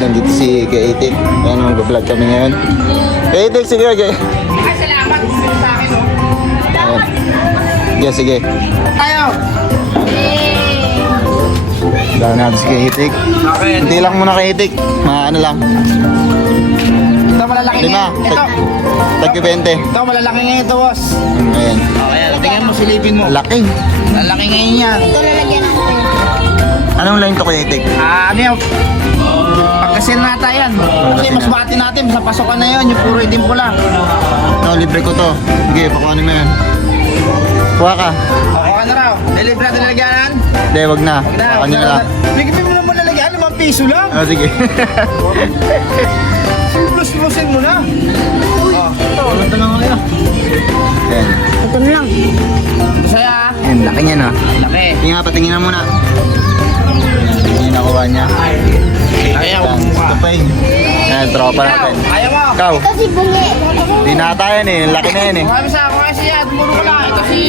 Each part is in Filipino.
nandito si Kaitik. Ayan, mag-vlog kami ngayon. Kaitik, sige, okay. Ay, salamat sa akin, oh. Ayan. Yeah, sige. Tayo. Dahil natin si Kaitik. Okay. Hindi lang muna Kaitik. Mga ano lang. Ito malalaki Lima. ngayon. Ito. Tag-20. Ito malalaki ngayon ito, boss. Ayan. Okay, tingnan mo, silipin mo. Laki. Malalaki ngayon yan. Ito lalagyan natin. Anong line to Kaitik? Ano yun? Pagkasin nata yan. Kasi mas bati natin sa pasukan na yun. Yung puro itim pula. Ito, libre ko to. Sige, pakuhanin mo yan. Kuha ka. Okay ka na raw. Deliver natin lalagyanan. Hindi, wag na. Pakuhanin na lang. Bigyan mo naman lalagyan. 5 piso lang. Oh, sige. Plus-plusin mo na. Oh, ito lang kayo. Ayan. Ito na lang. Masaya. Ayan, laki niya na. Laki. Tingnan, patingin na muna. Yung nakuha niya. Ayaw. Ayan, stupeng. Ayan, tropa natin. Ayaw mo. Ikaw, Ito si Bungi. di nata yan eh. Laki na yan eh. Marami sa ako kasi yan. Tumuro ko lang. Ito si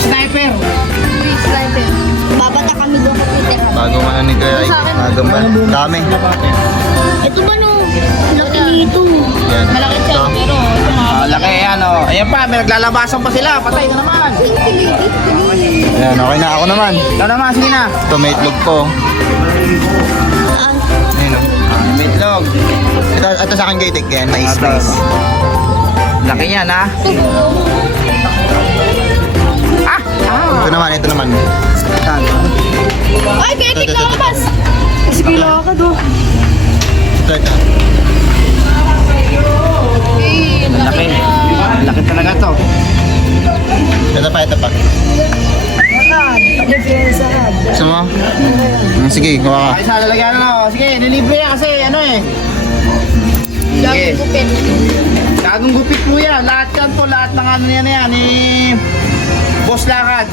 sniper. Sniper. Babata kami doon kapit. Bago man ni Kaya magamba. Dami. Ito ba no? Laki nito. Yan. Malaki siya. Ito. Pero ito Laki yan o. Ayan pa. May naglalabasan pa sila. Patay na naman. Ayan, okay na ako naman. Ikaw naman. Sige na. Ito, may itlog ko. Ayun o. May itlog. Ito sa akin Kaitik. Yan, mais, Ito. mais. Laki yan ha. Ito naman, ito naman. Ay, kaya Ito, ito, ito. tiklabas. Sige, ka doon. Ito, ito. Laki. Laki talaga to. Ito pa, ito pa. Gusto mo? Sige, kuha ka. Ay, sa lalagyan na ako. Sige, nilibre yan kasi ano eh. Sige. Gupit. Gagong gupit mo yan. Lahat yan po. Lahat ng ano yan yan. Ni Boss Lakad.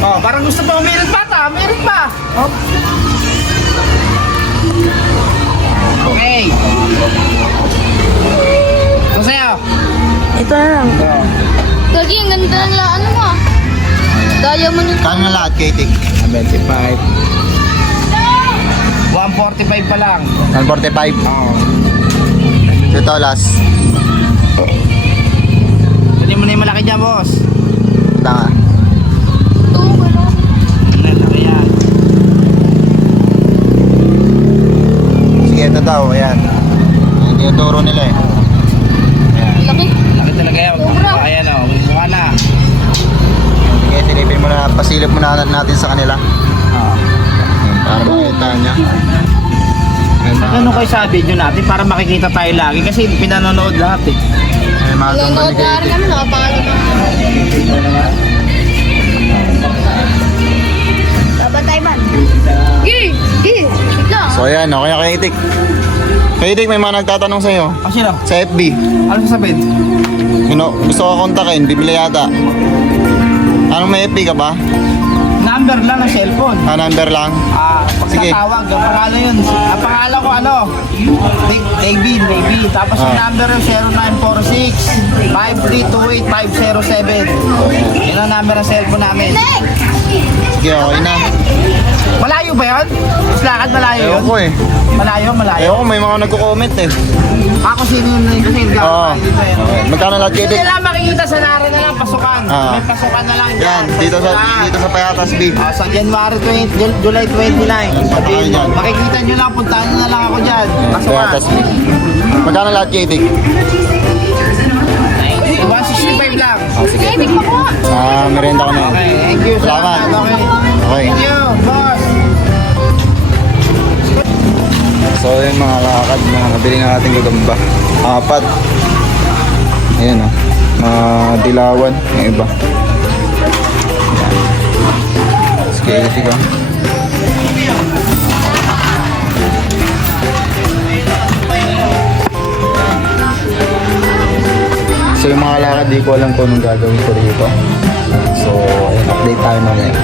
Oh, parang gusto pa umirit bata. Umirit pa. Oh. Okay. Ito sa'yo. Ito na lang. Gagi, ang ganda ng ano mo. Daya mo nito. Kano na lahat Kaitik? 25. 145 pa lang. 145. Oo. Ito, last. Kunin mo na yung malaki dyan, boss. Ito nga. Ito, wala. Laki yan. Sige, ito daw. Ayan. Yung tinuturo nila eh. Ayan. Laki. Laki talaga yan. Ayan o. Mukha na. Sige, silipin mo na. Pasilip mo na natin sa kanila. Oo. Para makita niya. Ano kayo sa video natin para makikita tayo lagi kasi pinanonood lahat eh. Ayan, mga gamba Nanonood ni na rin Kaitik. kami, nakapangalan na. Babantay man. Gi! Gi! Bigla. So ayan, okay na Kaitik. Kaitik, may mga nagtatanong sa'yo. Ah, sino? Sa FB. Ano sasabihin? Gusto ko kontakin, bibili yata. Anong may FB ka ba? Number lang ng cellphone. Number lang. Sige. Pagkatawag, ang pangalan yun. Ang pangalan ko ano? David. Tapos yung number yung 0946-5328-507. Yun ang number ng cellphone namin. Sige, okay na. Malayo ba yun? Mas lakad malayo yun? Ewan ko eh. Malayo. Ewan ko, may mga nagko-comment eh. Ako sino yun kasi Oo. dito eh. Okay. Magkano lahat Hindi Kaitik? nila makikita sa nara na lang pasukan. Ah. May pasukan na lang Yan, dito sa Payatas B. Sa January 20, July 29. Sabihin mo, dyan. makikita nyo lang, puntahan nyo na lang ako dyan. Pasukan. Payatas B. Magkano lahat Kaitik? 165 lang. Ay, bigla ko. Merienda ko na yun. Okay, thank you. Salamat. Okay. Okay. Thank you, boss. So yun mga lakad, mga nabili na natin gagamba. 4. Ayan o. Mga dilawan. Yung iba. Ayan. Skeleton ka. So yung mga lakad, di ko alam kung anong gagawin ko rito. So, ayun, update tayo mamaya.